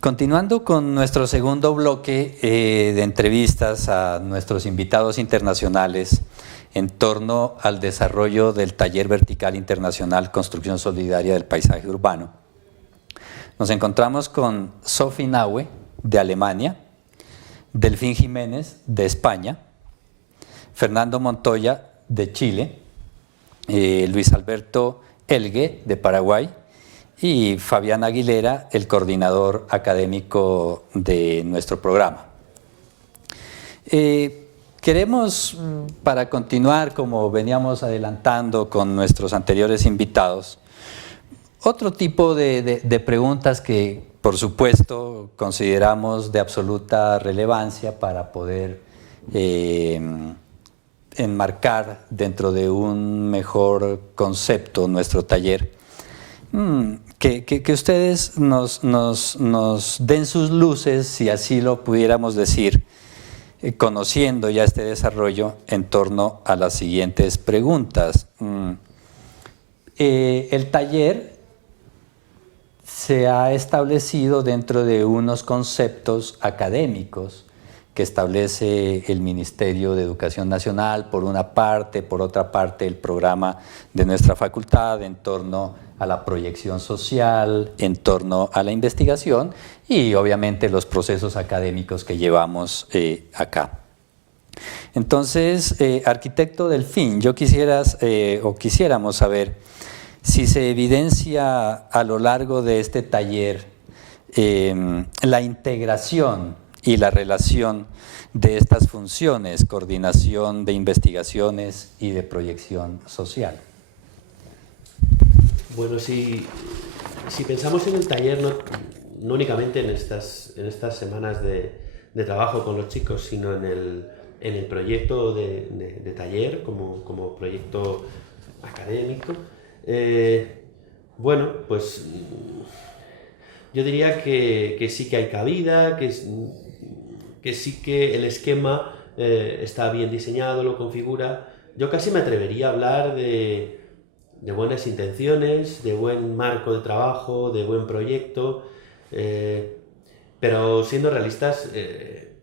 Continuando con nuestro segundo bloque de entrevistas a nuestros invitados internacionales en torno al desarrollo del Taller Vertical Internacional Construcción Solidaria del Paisaje Urbano, nos encontramos con Sophie Naue, de Alemania, Delfín Jiménez, de España, Fernando Montoya, de Chile, Luis Alberto Elgue, de Paraguay, y Fabián Aguilera, el coordinador académico de nuestro programa. Queremos, para continuar como veníamos adelantando con nuestros anteriores invitados, otro tipo de preguntas que, por supuesto, consideramos de absoluta relevancia para poder enmarcar dentro de un mejor concepto nuestro taller. Que ustedes nos den sus luces, si así lo pudiéramos decir, conociendo ya este desarrollo en torno a las siguientes preguntas. El taller se ha establecido dentro de unos conceptos académicos que establece el Ministerio de Educación Nacional, por una parte, por otra parte el programa de nuestra facultad en torno a la proyección social, en torno a la investigación y obviamente los procesos académicos que llevamos acá. Entonces, arquitecto Delfín, yo quisiéramos saber si se evidencia a lo largo de este taller la integración y la relación de estas funciones, coordinación de investigaciones y de proyección social. Bueno, si pensamos en el taller, no únicamente en estas semanas de trabajo con los chicos, sino en el proyecto de taller como proyecto académico, bueno, pues yo diría que sí que hay cabida, que sí que el esquema está bien diseñado, lo configura. Yo casi me atrevería a hablar de buenas intenciones, de buen marco de trabajo, de buen proyecto, pero siendo realistas,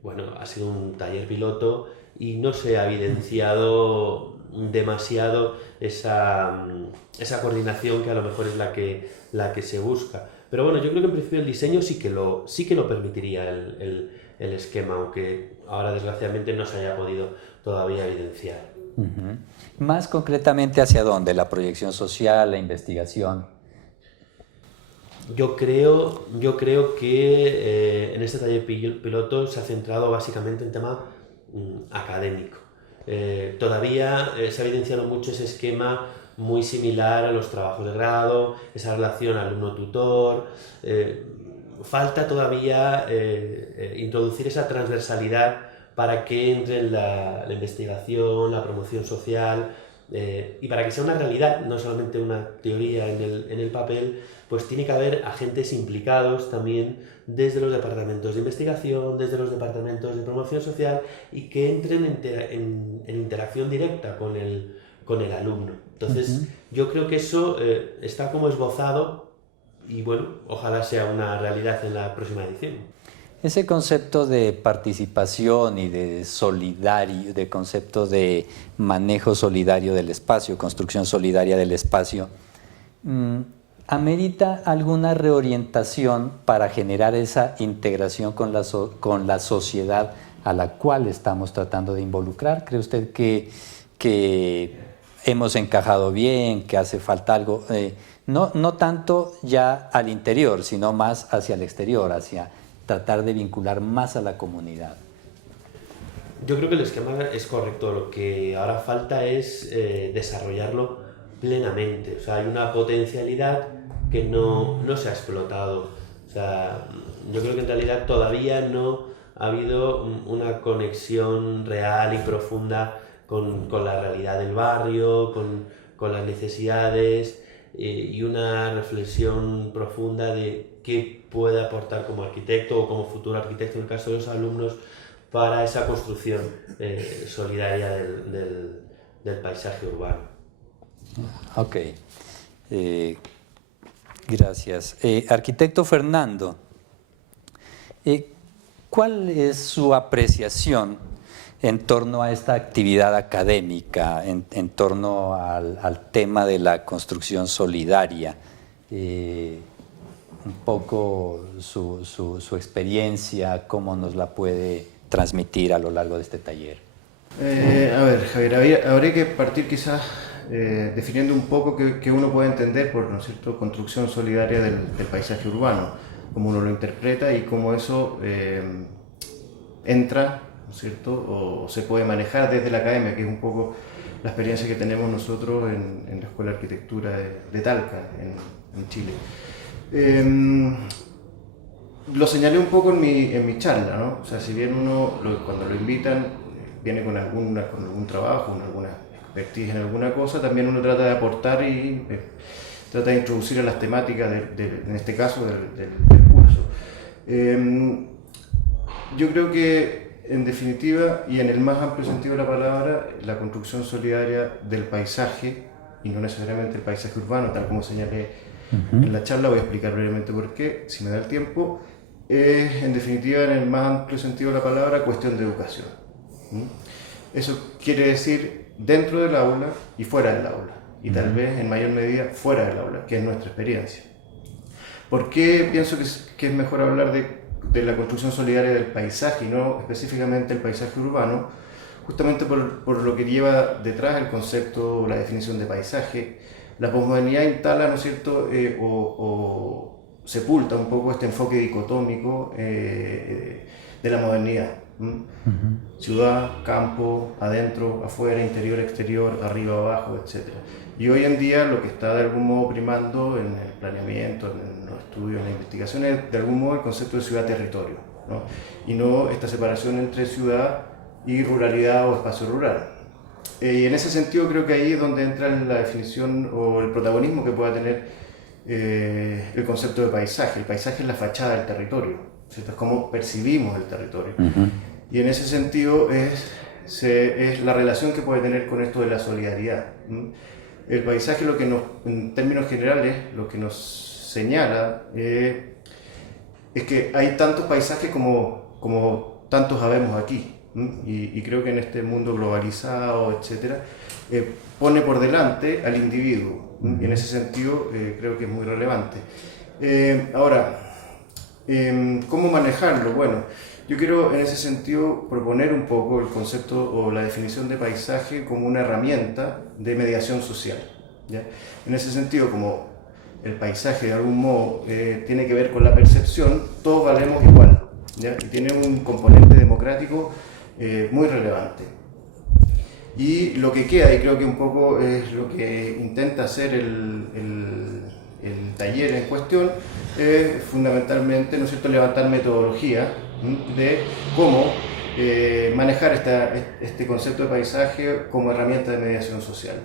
bueno, ha sido un taller piloto y no se ha evidenciado demasiado esa coordinación que a lo mejor es la que se busca. Pero bueno, yo creo que en principio el diseño sí que lo permitiría el esquema, aunque ahora desgraciadamente no se haya podido todavía evidenciar. Uh-huh. Más concretamente, ¿hacia dónde? ¿La proyección social, la investigación? Yo creo que en este taller piloto se ha centrado básicamente en tema académico. Todavía se ha evidenciado mucho ese esquema muy similar a los trabajos de grado, esa relación alumno-tutor. Falta todavía introducir esa transversalidad para que entre en la investigación, la promoción social, y para que sea una realidad, no solamente una teoría en el papel, pues tiene que haber agentes implicados también desde los departamentos de investigación, desde los departamentos de promoción social y que entren en interacción directa con el alumno. Entonces, yo creo que eso está como esbozado y bueno, ojalá sea una realidad en la próxima edición. Ese concepto de participación y de solidario, de concepto de manejo solidario del espacio, construcción solidaria del espacio, ¿amerita alguna reorientación para generar esa integración con la sociedad a la cual estamos tratando de involucrar? ¿Cree usted que hemos encajado bien, que hace falta algo? No tanto ya al interior, sino más hacia el exterior, hacia tratar de vincular más a la comunidad. Yo creo que el esquema es correcto, lo que ahora falta es desarrollarlo plenamente. O sea, hay una potencialidad que no se ha explotado. O sea, yo creo que en realidad todavía no ha habido una conexión real y profunda con la realidad del barrio, con las necesidades y una reflexión profunda de qué puede aportar como arquitecto o como futuro arquitecto en el caso de los alumnos para esa construcción solidaria del paisaje urbano. Ok, gracias. Arquitecto Fernando, ¿Cuál es su apreciación en torno a esta actividad académica, en torno al tema de la construcción solidaria? Un poco su experiencia, cómo nos la puede transmitir a lo largo de este taller. A ver, Javier, habría que partir quizás definiendo un poco qué uno puede entender por, ¿no es cierto?, construcción solidaria del paisaje urbano, cómo uno lo interpreta y cómo eso entra, ¿no es cierto?, o se puede manejar desde la academia, que es un poco la experiencia que tenemos nosotros en la Escuela de Arquitectura de Talca, en Chile. Lo señalé un poco en mi charla, ¿no? O sea, si bien uno, cuando lo invitan, viene con algún trabajo, con alguna expertise en alguna cosa, también uno trata de aportar y trata de introducir a las temáticas, en este caso, del curso. Yo creo que, en definitiva, y en el más amplio sentido de la palabra, la construcción solidaria del paisaje, y no necesariamente el paisaje urbano, tal como señalé en la charla, voy a explicar brevemente por qué, si me da el tiempo, es, en definitiva, en el más amplio sentido de la palabra, cuestión de educación. Eso quiere decir dentro del aula y fuera del aula, y tal vez en mayor medida fuera del aula, que es nuestra experiencia. ¿Por qué pienso que es mejor hablar de la construcción solidaria del paisaje y no específicamente el paisaje urbano? Justamente por lo que lleva detrás el concepto o la definición de paisaje. La posmodernidad instala, ¿no es cierto?, o sepulta un poco este enfoque dicotómico de la modernidad. Ciudad, campo, adentro, afuera, interior, exterior, arriba, abajo, etc. Y hoy en día lo que está de algún modo primando en el planeamiento, en los estudios, en las investigaciones, es de algún modo el concepto de ciudad-territorio, ¿no? Y no esta separación entre ciudad y ruralidad o espacio rural. Y en ese sentido creo que ahí es donde entra la definición o el protagonismo que pueda tener el concepto de paisaje. El paisaje es la fachada del territorio, ¿cierto? Es cómo percibimos el territorio. Y en ese sentido es la relación que puede tener con esto de la solidaridad. El paisaje, en términos generales, lo que nos señala es que hay tantos paisajes como tantos habemos aquí. Y creo que en este mundo globalizado, etcétera, pone por delante al individuo. Y en ese sentido creo que es muy relevante. Ahora, ¿cómo manejarlo? Bueno, yo quiero en ese sentido proponer un poco el concepto o la definición de paisaje como una herramienta de mediación social, ¿ya? En ese sentido, como el paisaje de algún modo tiene que ver con la percepción, todos valemos igual, ¿ya? Y tiene un componente democrático muy relevante. Y lo que queda, y creo que un poco es lo que intenta hacer el taller en cuestión, es fundamentalmente, ¿no es cierto?, levantar metodología de cómo manejar este concepto de paisaje como herramienta de mediación social.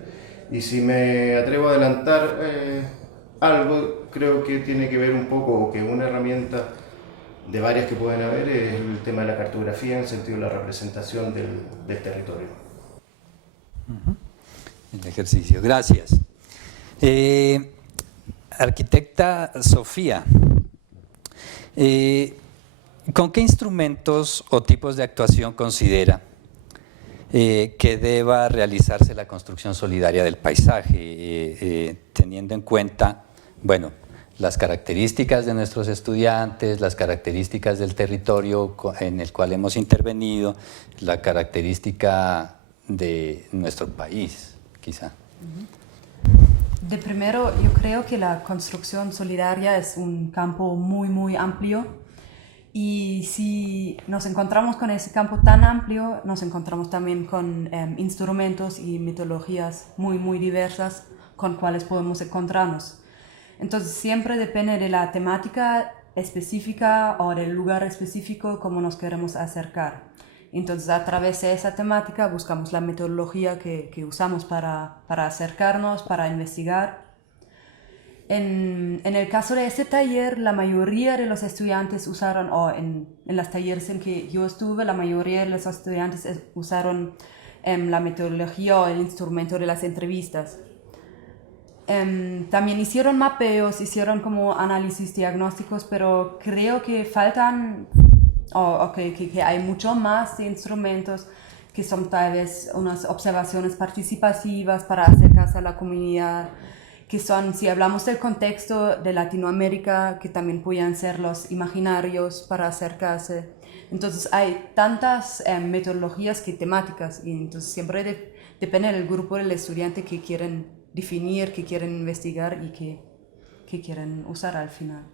Y si me atrevo a adelantar algo, creo que tiene que ver un poco, o que una herramienta de varias que pueden haber, es el tema de la cartografía en el sentido de la representación del territorio. El ejercicio, gracias. Arquitecta Sofía, ¿con qué instrumentos o tipos de actuación considera que deba realizarse la construcción solidaria del paisaje, teniendo en cuenta, bueno, las características de nuestros estudiantes, las características del territorio en el cual hemos intervenido, la característica de nuestro país, quizá? De primero, yo creo que la construcción solidaria es un campo muy, muy amplio, y si nos encontramos con ese campo tan amplio, nos encontramos también con instrumentos y metodologías muy, muy diversas con cuales podemos encontrarnos. Entonces siempre depende de la temática específica o del lugar específico cómo nos queremos acercar. Entonces a través de esa temática buscamos la metodología que usamos para acercarnos, para investigar. En el caso de este taller, la mayoría de los estudiantes usaron, o en los talleres en que yo estuve, la mayoría de los estudiantes usaron la metodología o el instrumento de las entrevistas. También hicieron mapeos, hicieron como análisis diagnósticos, pero creo que faltan o que hay mucho más de instrumentos que son tal vez unas observaciones participativas para acercarse a la comunidad, que son, si hablamos del contexto de Latinoamérica, que también pueden ser los imaginarios para acercarse. Entonces hay tantas metodologías que temáticas, y entonces siempre depende del grupo del estudiante que quieren definir, que quieren investigar y que quieren usar al final.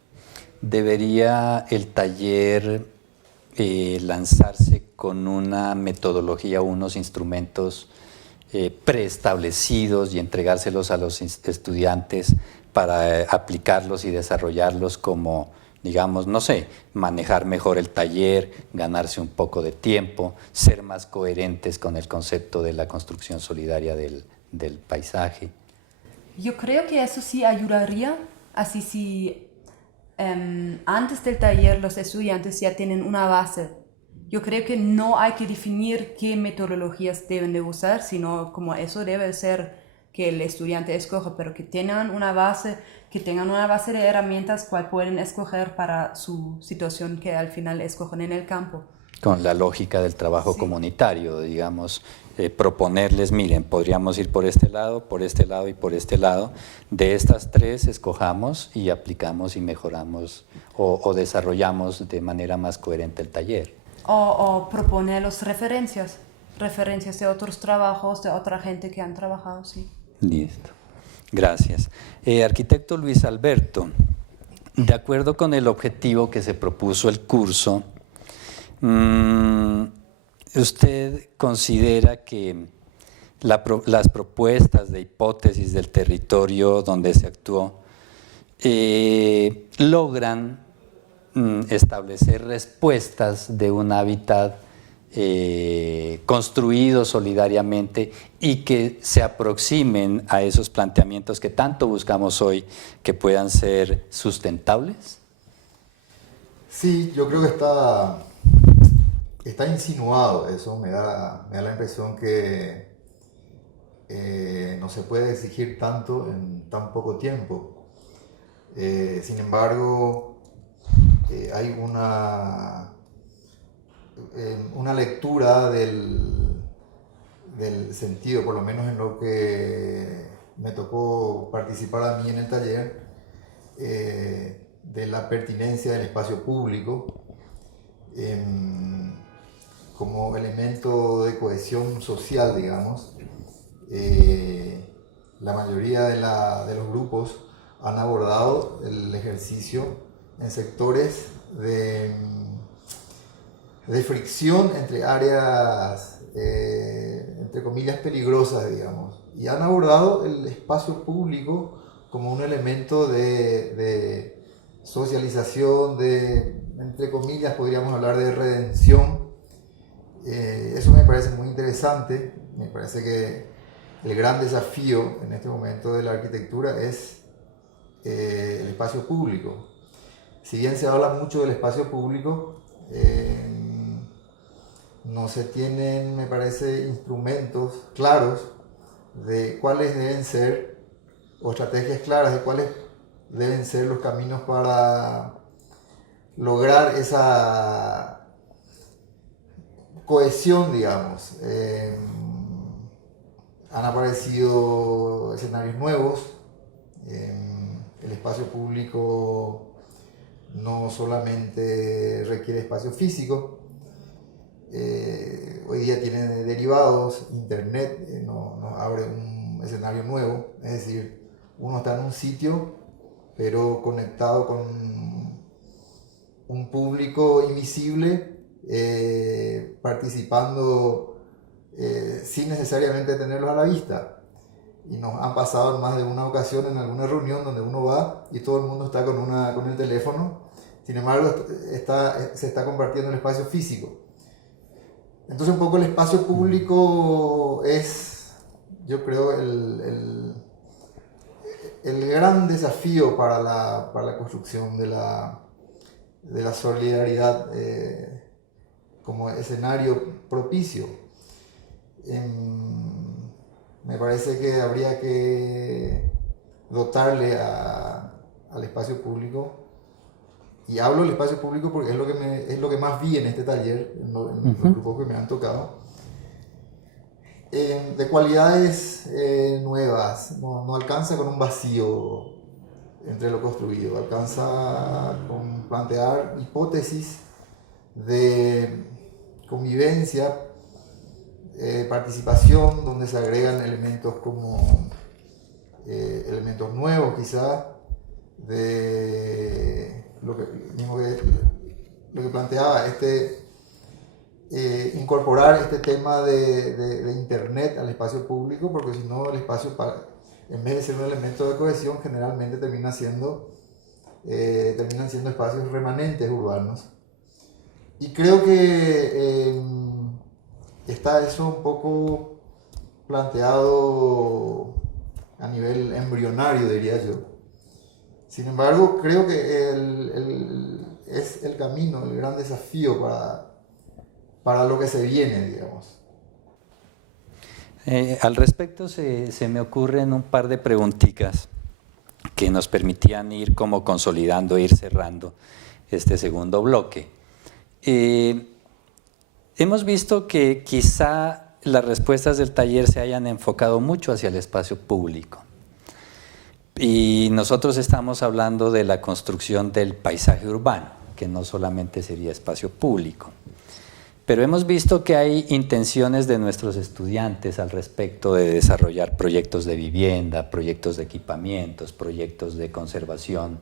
¿Debería el taller lanzarse con una metodología, unos instrumentos preestablecidos y entregárselos a los estudiantes para aplicarlos y desarrollarlos como, digamos, no sé, manejar mejor el taller, ganarse un poco de tiempo, ser más coherentes con el concepto de la construcción solidaria del paisaje? Yo creo que eso sí ayudaría, así si antes del taller los estudiantes ya tienen una base. Yo creo que no hay que definir qué metodologías deben de usar, sino como eso debe ser que el estudiante escoja, pero que tengan una base de herramientas cual pueden escoger para su situación que al final escogen en el campo. Con la lógica del trabajo comunitario, digamos, proponerles, miren, podríamos ir por este lado y por este lado. De estas tres escojamos y aplicamos y mejoramos o desarrollamos de manera más coherente el taller. O proponerlos referencias de otros trabajos, de otra gente que han trabajado, sí. Listo. Gracias. Arquitecto Luis Alberto, de acuerdo con el objetivo que se propuso el curso, ¿usted considera que las propuestas de hipótesis del territorio donde se actuó logran establecer respuestas de un hábitat construido solidariamente y que se aproximen a esos planteamientos que tanto buscamos hoy, que puedan ser sustentables? Sí, yo creo que está insinuado eso, me da la impresión que no se puede exigir tanto en tan poco tiempo. Sin embargo, hay una lectura del sentido, por lo menos en lo que me tocó participar a mí en el taller, de la pertinencia del espacio público como elemento de cohesión social, digamos. La mayoría de los grupos han abordado el ejercicio en sectores de fricción entre áreas, entre comillas, peligrosas, digamos, y han abordado el espacio público como un elemento de socialización, entre comillas, podríamos hablar de redención. Eso me parece muy interesante. Me parece que el gran desafío en este momento de la arquitectura es el espacio público. Si bien se habla mucho del espacio público, no se tienen, me parece, instrumentos claros de cuáles deben ser, o estrategias claras de cuáles deben ser los caminos para lograr esa cohesión, digamos. Han aparecido escenarios nuevos. El espacio público no solamente requiere espacio físico, hoy día tiene derivados, internet nos abre un escenario nuevo, es decir, uno está en un sitio pero conectado con un público invisible, participando sin necesariamente tenerlos a la vista. Y nos han pasado en más de una ocasión en alguna reunión donde uno va y todo el mundo está con el teléfono, sin embargo se está compartiendo el espacio físico. Entonces un poco el espacio público es, yo creo, el gran desafío para la construcción de la solidaridad como escenario propicio. Me parece que habría que dotarle al espacio público y hablo del espacio público porque es lo que más vi en este taller, en los grupos que me han tocado, de cualidades nuevas, no alcanza con un vacío entre lo construido, alcanza con plantear hipótesis de convivencia, participación, donde se agregan elementos como elementos nuevos quizás, de lo que planteaba incorporar este tema de internet al espacio público, porque si no el espacio, en vez de ser un elemento de cohesión, generalmente terminan siendo espacios remanentes urbanos. Y creo que está eso un poco planteado a nivel embrionario, diría yo. Sin embargo, creo que es el camino, el gran desafío para lo que se viene, digamos. Al respecto se me ocurren un par de preguntitas que nos permitían ir como consolidando, ir cerrando este segundo bloque. Hemos visto que quizá las respuestas del taller se hayan enfocado mucho hacia el espacio público. Y nosotros estamos hablando de la construcción del paisaje urbano, que no solamente sería espacio público. Pero hemos visto que hay intenciones de nuestros estudiantes al respecto de desarrollar proyectos de vivienda, proyectos de equipamientos, proyectos de conservación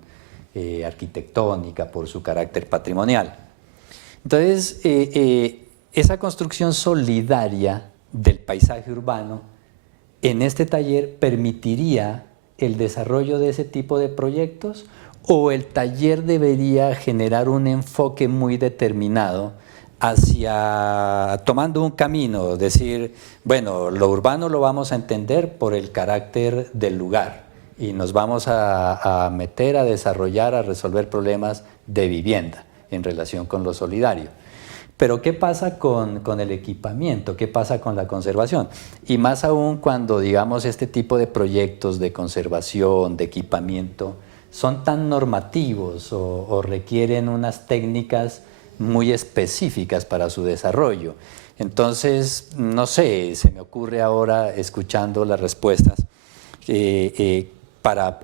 arquitectónica por su carácter patrimonial. Entonces, esa construcción solidaria del paisaje urbano en este taller permitiría el desarrollo de ese tipo de proyectos, o el taller debería generar un enfoque muy determinado hacia tomando un camino, decir, bueno, lo urbano lo vamos a entender por el carácter del lugar y nos vamos a meter a desarrollar, a resolver problemas de vivienda en relación con lo solidario. Pero ¿qué pasa con el equipamiento? ¿Qué pasa con la conservación? Y más aún cuando, digamos, este tipo de proyectos de conservación, de equipamiento, son tan normativos o requieren unas técnicas muy específicas para su desarrollo. Entonces, no sé, se me ocurre ahora, escuchando las respuestas,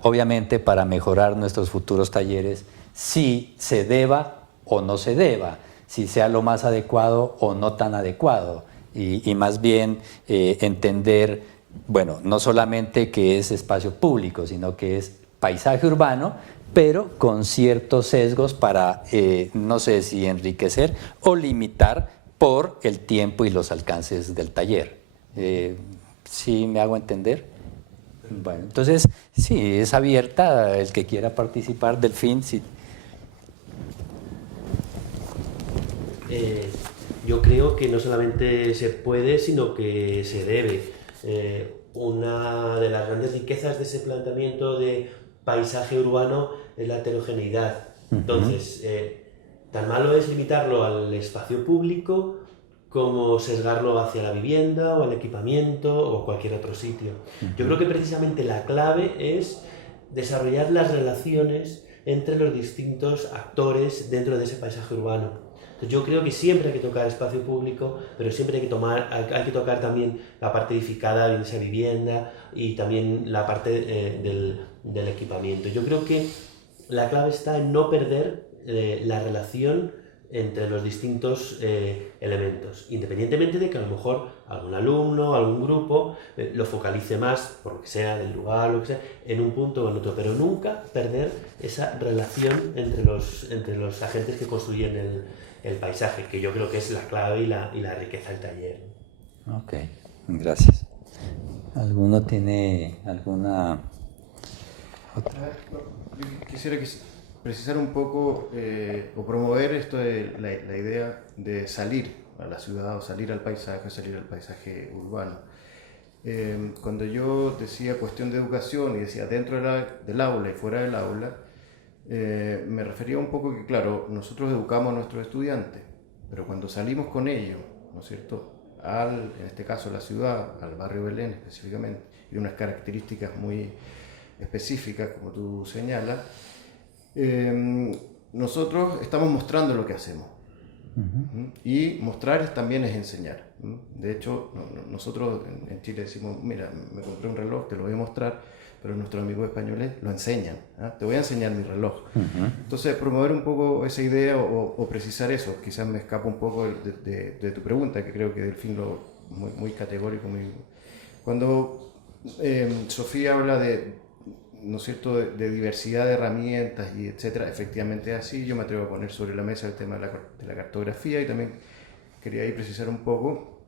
obviamente para mejorar nuestros futuros talleres, si se deba o no se deba, si sea lo más adecuado o no tan adecuado, y más bien entender, bueno, no solamente que es espacio público, sino que es paisaje urbano, pero con ciertos sesgos para, no sé si enriquecer o limitar por el tiempo y los alcances del taller. ¿Sí me hago entender? Bueno, entonces, sí, es abierta el que quiera participar. Delfín, sí. Yo creo que no solamente se puede, sino que se debe. Una de las grandes riquezas de ese planteamiento de paisaje urbano es la heterogeneidad. Entonces, tan malo es limitarlo al espacio público como sesgarlo hacia la vivienda o el equipamiento o cualquier otro sitio. Yo creo que precisamente la clave es desarrollar las relaciones entre los distintos actores dentro de ese paisaje urbano. Yo creo que siempre hay que tocar espacio público, pero siempre hay que tocar también la parte edificada de esa vivienda y también la parte del equipamiento. Yo creo que la clave está en no perder la relación entre los distintos elementos, independientemente de que a lo mejor algún alumno, algún grupo lo focalice más, por lo que sea, del lugar, lo que sea, en un punto o en otro, pero nunca perder esa relación entre los agentes que construyen el paisaje, que yo creo que es la clave y la riqueza del taller. Ok, gracias. ¿Alguno tiene alguna otra? Yo quisiera precisar un poco o promover esto de la idea de salir a la ciudad o salir al paisaje urbano. Cuando yo decía cuestión de educación y decía dentro del aula y fuera del aula, me refería un poco que, claro, nosotros educamos a nuestros estudiantes, pero cuando salimos con ellos, ¿no es cierto?, en este caso la ciudad, al barrio Belén específicamente, y unas características muy específicas, como tú señalas, nosotros estamos mostrando lo que hacemos. Y mostrar también es enseñar. De hecho, nosotros en Chile decimos, mira, me compré un reloj, te lo voy a mostrar, pero nuestros amigos españoles lo enseñan. Te voy a enseñar mi reloj. Entonces, promover un poco esa idea o precisar eso. Quizás me escapo un poco de tu pregunta, que creo que Delfín lo muy categórico. Cuando Sofía habla ¿no es cierto?, de diversidad de herramientas y etcétera, efectivamente es así. Yo me atrevo a poner sobre la mesa el tema de la cartografía, y también quería ahí precisar un poco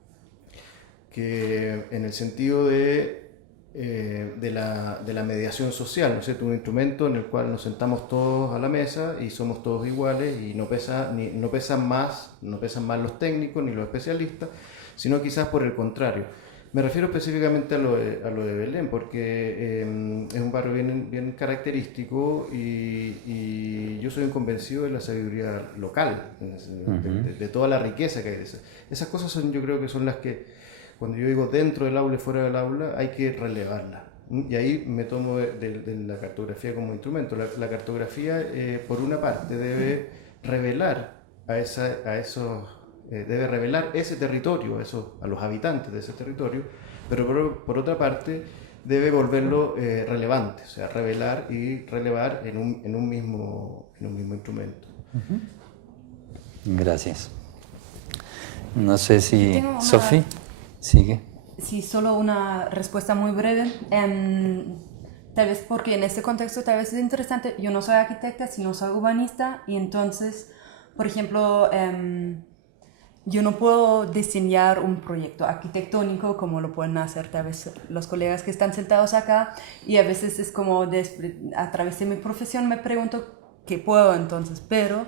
que en el sentido de la mediación social, ¿no es cierto?, un instrumento en el cual nos sentamos todos a la mesa y somos todos iguales, y no pesan más los técnicos ni los especialistas, sino quizás por el contrario. Me refiero específicamente a lo de Belén, porque es un barrio bien característico, y yo soy un convencido de la sabiduría local, de toda la riqueza que hay. Esas cosas yo creo que son las que, cuando yo digo dentro del aula y fuera del aula, hay que relevarlas. Y ahí me tomo de la cartografía como instrumento. La cartografía, por una parte, debe revelar debe revelar ese territorio, a los habitantes de ese territorio, pero por otra parte debe volverlo relevante, o sea, revelar y relevar en un mismo instrumento. Gracias. No sé si... Sofía, sigue. Sí, solo una respuesta muy breve. Tal vez porque en este contexto tal vez es interesante. Yo no soy arquitecta, sino soy urbanista, y entonces, por ejemplo, yo no puedo diseñar un proyecto arquitectónico como lo pueden hacer tal vez los colegas que están sentados acá, y a veces es como a través de mi profesión me pregunto qué puedo entonces, pero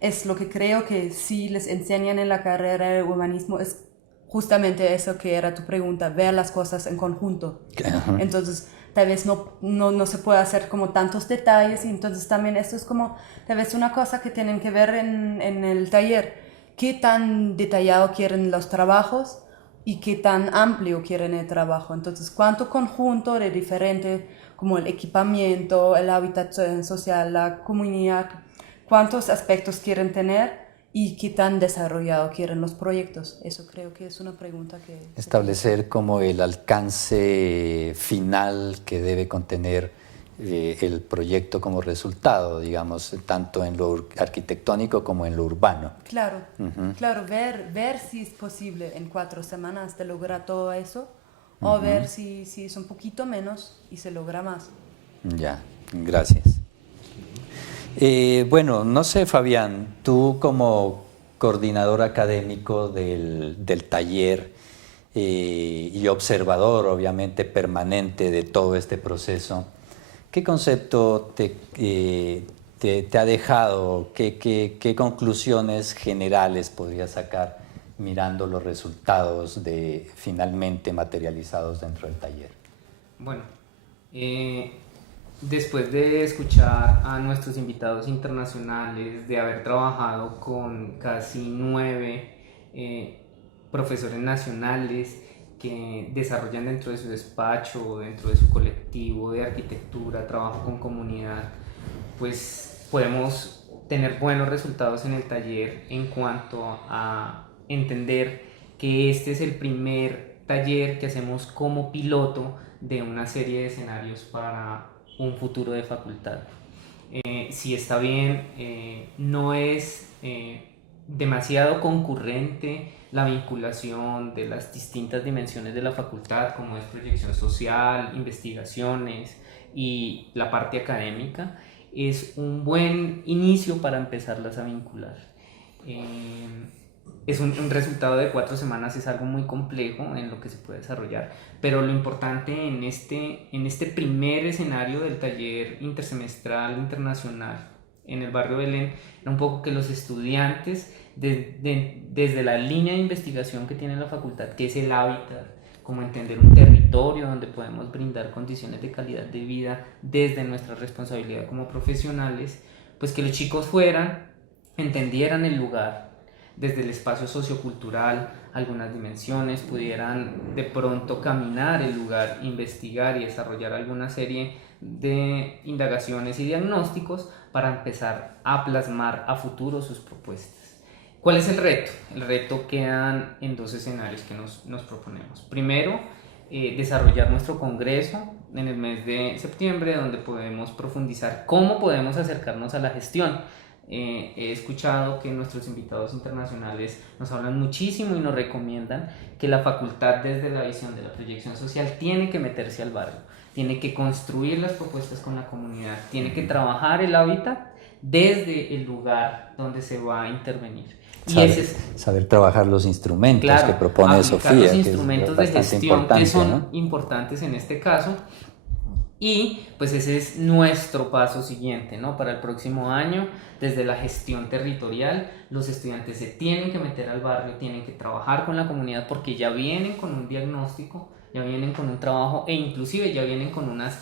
es lo que creo que sí les enseñan en la carrera de urbanismo, es justamente eso que era tu pregunta, ver las cosas en conjunto. Entonces tal vez no se puede hacer como tantos detalles, y entonces también esto es como tal vez una cosa que tienen que ver en el taller. ¿Qué tan detallado quieren los trabajos y qué tan amplio quieren el trabajo? Entonces, ¿cuánto conjunto de diferente, como el equipamiento, el hábitat social, la comunidad, cuántos aspectos quieren tener y qué tan desarrollado quieren los proyectos? Eso creo que es una pregunta que... Establecer como el alcance final que debe contener el proyecto como resultado, digamos, tanto en lo arquitectónico como en lo urbano. Claro, claro, ver si es posible en 4 semanas de lograr todo eso, o ver si es un poquito menos y se logra más. Ya, gracias. Bueno, no sé, Fabián, tú como coordinador académico del taller y observador, obviamente, permanente de todo este proceso, ¿qué concepto te ha dejado? ¿Qué conclusiones generales podrías sacar mirando los resultados finalmente materializados dentro del taller? Bueno, después de escuchar a nuestros invitados internacionales, de haber trabajado con casi 9 profesores nacionales que desarrollan dentro de su despacho, dentro de su colectivo de arquitectura, trabajo con comunidad, pues podemos tener buenos resultados en el taller en cuanto a entender que este es el primer taller que hacemos como piloto de una serie de escenarios para un futuro de facultad. Si está bien, no es demasiado concurrente la vinculación de las distintas dimensiones de la facultad, como es proyección social, investigaciones y la parte académica. Es un buen inicio para empezarlas a vincular. Es un resultado de 4 semanas, es algo muy complejo en lo que se puede desarrollar, pero lo importante en este primer escenario del taller intersemestral internacional en el barrio Belén era un poco que los estudiantes desde la línea de investigación que tiene la facultad, que es el hábitat, como entender un territorio donde podemos brindar condiciones de calidad de vida desde nuestra responsabilidad como profesionales, pues que los chicos entendieran el lugar desde el espacio sociocultural, algunas dimensiones, pudieran de pronto caminar el lugar, investigar y desarrollar alguna serie de indagaciones y diagnósticos para empezar a plasmar a futuro sus propuestas. ¿Cuál es el reto? El reto quedan en 2 escenarios que nos proponemos. Primero, desarrollar nuestro congreso en el mes de septiembre, donde podemos profundizar cómo podemos acercarnos a la gestión. He escuchado que nuestros invitados internacionales nos hablan muchísimo y nos recomiendan que la facultad, desde la visión de la proyección social, tiene que meterse al barrio, tiene que construir las propuestas con la comunidad, tiene que trabajar el hábitat desde el lugar donde se va a intervenir. Saber trabajar los instrumentos, claro, que propone Sofía, los instrumentos de gestión que son, ¿no?, importantes en este caso. Y pues ese es nuestro paso siguiente, ¿no? Para el próximo año, desde la gestión territorial, los estudiantes se tienen que meter al barrio, tienen que trabajar con la comunidad, porque ya vienen con un diagnóstico, ya vienen con un trabajo, e inclusive ya vienen con unas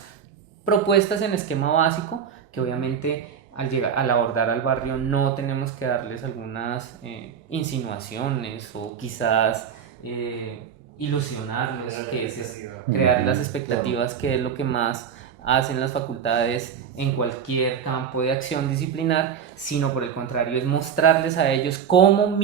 propuestas en esquema básico que obviamente al abordar al barrio no tenemos que darles algunas insinuaciones o quizás ilusionarlos, que es crear las expectativas, que es lo que más hacen las facultades en cualquier campo de acción disciplinar, sino por el contrario es mostrarles a ellos cómo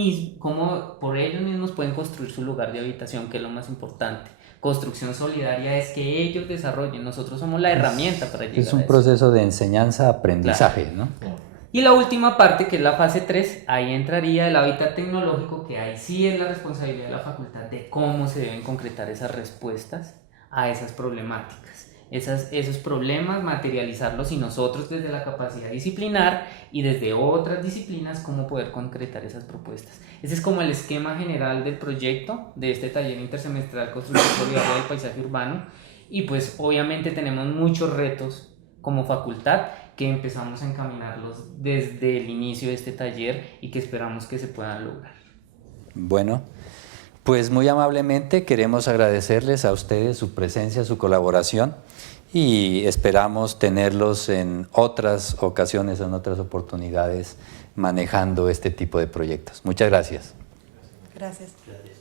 por ellos mismos pueden construir su lugar de habitación, que es lo más importante. Construcción solidaria es que ellos desarrollen, nosotros somos la herramienta para llegar a eso. Es un proceso de enseñanza-aprendizaje, claro, ¿no? Y la última parte, que es la fase 3, ahí entraría el hábitat tecnológico, que ahí sí es la responsabilidad de la facultad de cómo se deben concretar esas respuestas a esas problemáticas. Esos problemas, materializarlos, y nosotros desde la capacidad disciplinar y desde otras disciplinas cómo poder concretar esas propuestas. Ese es como el esquema general del proyecto de este taller intersemestral Construcción Solidaria del Paisaje Urbano, y pues obviamente tenemos muchos retos como facultad que empezamos a encaminarlos desde el inicio de este taller y que esperamos que se puedan lograr. Bueno, pues muy amablemente queremos agradecerles a ustedes su presencia, su colaboración, y esperamos tenerlos en otras ocasiones, en otras oportunidades, manejando este tipo de proyectos. Muchas gracias. Gracias. Gracias.